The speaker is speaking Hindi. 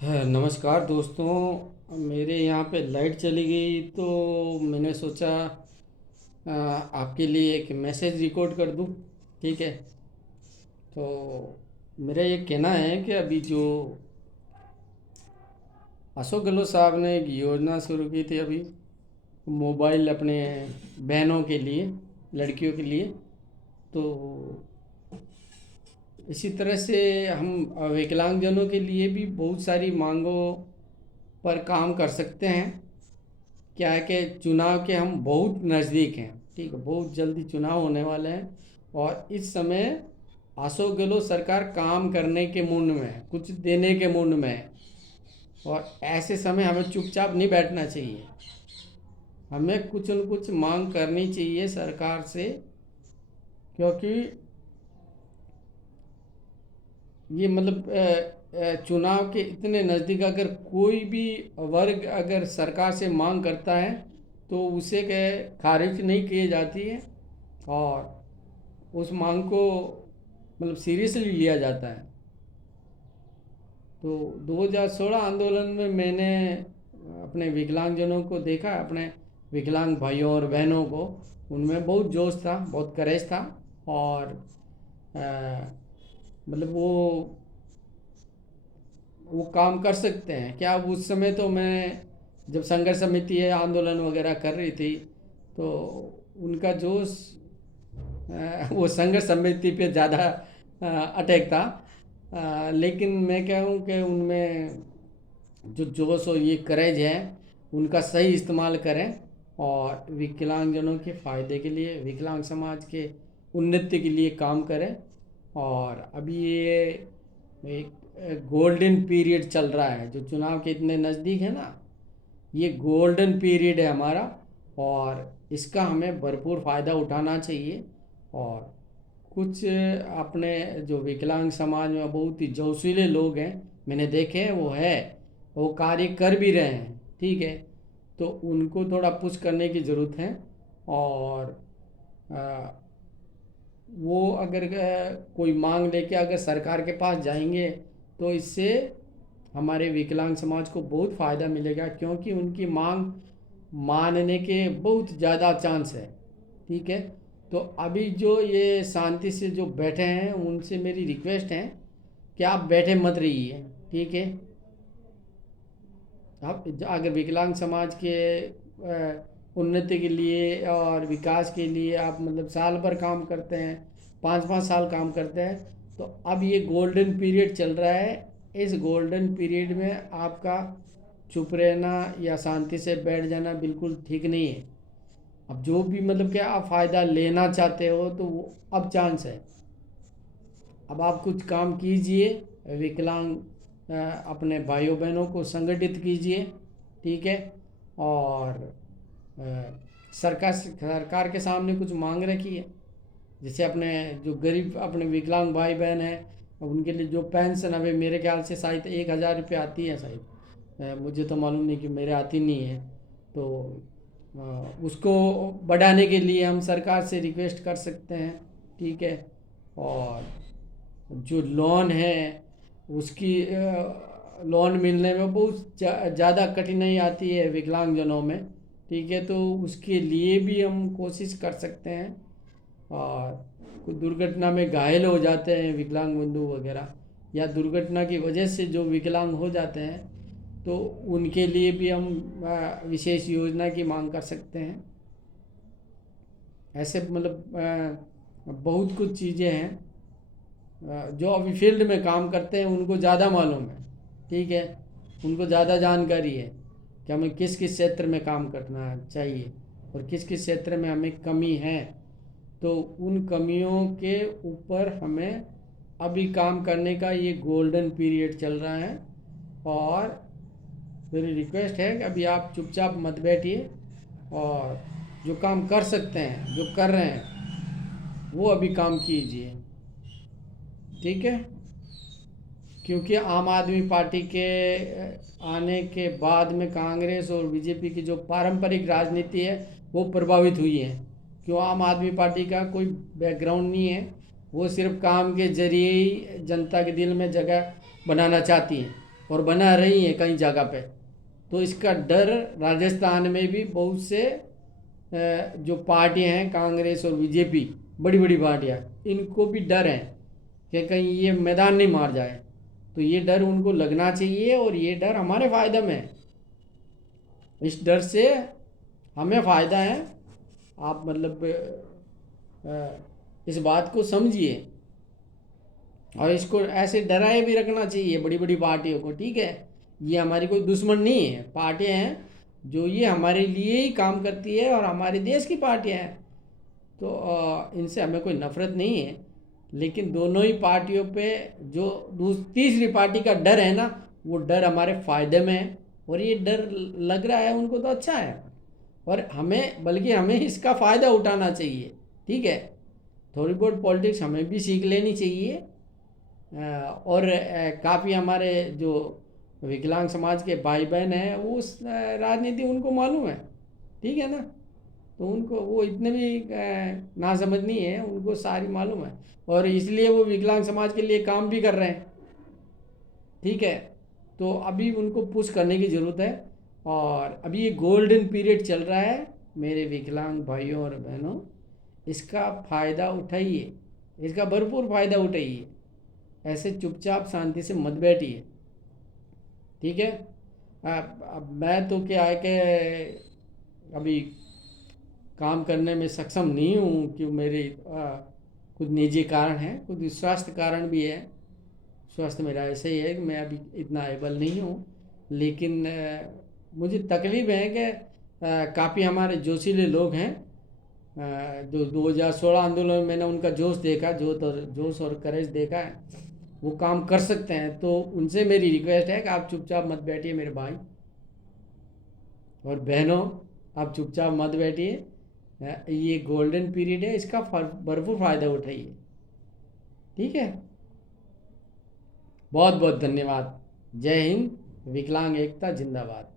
नमस्कार दोस्तों, मेरे यहाँ पे लाइट चली गई तो मैंने सोचा आपके लिए एक मैसेज रिकॉर्ड कर दूँ। ठीक है। तो मेरा ये कहना है कि अभी जो अशोक गहलोत साहब ने एक योजना शुरू की थी अभी, मोबाइल अपने बहनों के लिए, लड़कियों के लिए। तो इसी तरह से हम विकलांगजनों के लिए भी बहुत सारी मांगों पर काम कर सकते हैं। क्या है कि चुनाव के हम बहुत नज़दीक हैं। ठीक है, बहुत जल्दी चुनाव होने वाले हैं और इस समय अशोक गहलोत सरकार काम करने के मूड में है, कुछ देने के मूड में है। और ऐसे समय हमें चुपचाप नहीं बैठना चाहिए, हमें कुछ न कुछ मांग करनी चाहिए सरकार से। क्योंकि ये मतलब चुनाव के इतने नज़दीक अगर कोई भी वर्ग अगर सरकार से मांग करता है तो उसे खारिज नहीं की जाती है और उस मांग को मतलब सीरियसली लिया जाता है। तो 2016 आंदोलन में मैंने अपने विकलांगजनों को देखा, अपने विकलांग भाइयों और बहनों को। उनमें बहुत जोश था, बहुत करेज था। और मतलब वो काम कर सकते हैं क्या। उस समय तो मैं जब संघर्ष समिति है आंदोलन वगैरह कर रही थी तो उनका जोश वो संघर्ष समिति पे ज़्यादा अटैक था। लेकिन मैं कहूँ कि उनमें जो जोश और ये करेज है उनका सही इस्तेमाल करें और विकलांगजनों के फ़ायदे के लिए, विकलांग समाज के उन्नति के लिए काम करें। और अभी ये एक गोल्डन पीरियड चल रहा है, जो चुनाव के इतने नज़दीक है ना, ये गोल्डन पीरियड है हमारा और इसका हमें भरपूर फ़ायदा उठाना चाहिए। और कुछ अपने जो विकलांग समाज में बहुत ही जोशीले लोग हैं, मैंने देखे हैं, वो कार्य कर भी रहे हैं। ठीक है। तो उनको थोड़ा पुश करने की ज़रूरत है। और आ, वो अगर कोई मांग लेके अगर सरकार के पास जाएंगे तो इससे हमारे विकलांग समाज को बहुत फ़ायदा मिलेगा, क्योंकि उनकी मांग मानने के बहुत ज़्यादा चांस है। ठीक है। तो अभी जो ये शांति से जो बैठे हैं उनसे मेरी रिक्वेस्ट है कि आप बैठे मत रहिए। ठीक है। आप अगर विकलांग समाज के उन्नति के लिए और विकास के लिए आप मतलब साल भर काम करते हैं, 5-5 साल काम करते हैं, तो अब ये गोल्डन पीरियड चल रहा है। इस गोल्डन पीरियड में आपका चुप रहना या शांति से बैठ जाना बिल्कुल ठीक नहीं है। अब जो भी मतलब कि आप फ़ायदा लेना चाहते हो तो वो अब चांस है। अब आप कुछ काम कीजिए, विकलांग अपने भाइयों बहनों को संगठित कीजिए। ठीक है। और सरकार के सामने कुछ मांग रखिए। जैसे अपने जो गरीब अपने विकलांग भाई बहन हैं, उनके लिए जो पेंशन अभी मेरे ख्याल से शायद 1,000 रुपये आती है शायद। मुझे तो मालूम नहीं कि मेरे आती नहीं है। तो उसको बढ़ाने के लिए हम सरकार से रिक्वेस्ट कर सकते हैं। ठीक है। और जो लोन है उसकी लोन मिलने में बहुत ज़्यादा कठिनाई आती है विकलांगजनों में। ठीक है। तो उसके लिए भी हम कोशिश कर सकते हैं। और कोई दुर्घटना में घायल हो जाते हैं विकलांग बंधु वगैरह, या दुर्घटना की वजह से जो विकलांग हो जाते हैं, तो उनके लिए भी हम विशेष योजना की मांग कर सकते हैं। ऐसे मतलब बहुत कुछ चीज़ें हैं। जो अभी फील्ड में काम करते हैं उनको ज़्यादा मालूम है। ठीक है। उनको ज़्यादा जानकारी है कि हमें किस किस क्षेत्र में काम करना चाहिए और किस किस क्षेत्र में हमें कमी है। तो उन कमियों के ऊपर हमें अभी काम करने का ये गोल्डन पीरियड चल रहा है। और मेरी रिक्वेस्ट है कि अभी आप चुपचाप मत बैठिए और जो काम कर सकते हैं, जो कर रहे हैं, वो अभी काम कीजिए। ठीक है। क्योंकि आम आदमी पार्टी के आने के बाद में कांग्रेस और बीजेपी की जो पारंपरिक राजनीति है वो प्रभावित हुई है। क्यों, आम आदमी पार्टी का कोई बैकग्राउंड नहीं है, वो सिर्फ काम के जरिए ही जनता के दिल में जगह बनाना चाहती है। और बना रही हैं कई जगह पे। तो इसका डर राजस्थान में भी बहुत से जो पार्टियां हैं, कांग्रेस और बीजेपी, बड़ी बड़ी पार्टियां, इनको भी डर है कि कहीं ये मैदान नहीं मार जाए। तो ये डर उनको लगना चाहिए और ये डर हमारे फ़ायदे में है। इस डर से हमें फ़ायदा है। आप मतलब इस बात को समझिए और इसको ऐसे डराए भी रखना चाहिए बड़ी बड़ी पार्टियों को। ठीक है, ये हमारी कोई दुश्मन नहीं है, पार्टियां हैं जो ये हमारे लिए ही काम करती है और हमारे देश की पार्टियां हैं। तो इनसे हमें कोई नफ़रत नहीं है, लेकिन दोनों ही पार्टियों पे जो तीसरी पार्टी का डर है ना, वो डर हमारे फ़ायदे में है। और ये डर लग रहा है उनको तो अच्छा है, और हमें, बल्कि हमें इसका फ़ायदा उठाना चाहिए। ठीक है, थोड़ी बहुत पॉलिटिक्स हमें भी सीख लेनी चाहिए। और काफ़ी हमारे जो विकलांग समाज के भाई बहन हैं, वो उस राजनीति उनको मालूम है। ठीक है ना, तो उनको वो इतने भी नासमझ नहीं है, उनको सारी मालूम है, और इसलिए वो विकलांग समाज के लिए काम भी कर रहे हैं। ठीक है, तो अभी उनको पुश करने की ज़रूरत है। और अभी ये गोल्डन पीरियड चल रहा है मेरे विकलांग भाइयों और बहनों, इसका फ़ायदा उठाइए, इसका भरपूर फ़ायदा उठाइए। ऐसे चुपचाप शांति से मत बैठिए। ठीक है, अब मैं तो क्या है कि अभी काम करने में सक्षम नहीं हूँ, कि मेरे कुछ निजी कारण हैं, कुछ स्वास्थ्य कारण भी है। स्वास्थ्य मेरा ऐसे ही है कि मैं अभी इतना एबल नहीं हूँ। लेकिन मुझे तकलीफ़ है कि काफ़ी हमारे जोशीले लोग हैं, जो 2016 आंदोलन में मैंने उनका जोश देखा, जोश और करेज देखा है, वो काम कर सकते हैं। तो उनसे मेरी रिक्वेस्ट है कि आप चुपचाप मत बैठिए मेरे भाई और बहनों, आप चुपचाप मत बैठिए। ये गोल्डन पीरियड है, इसका भरपूर फ़ायदा उठाइए। ठीक है, बहुत बहुत धन्यवाद। जय हिंद, विकलांग एकता जिंदाबाद।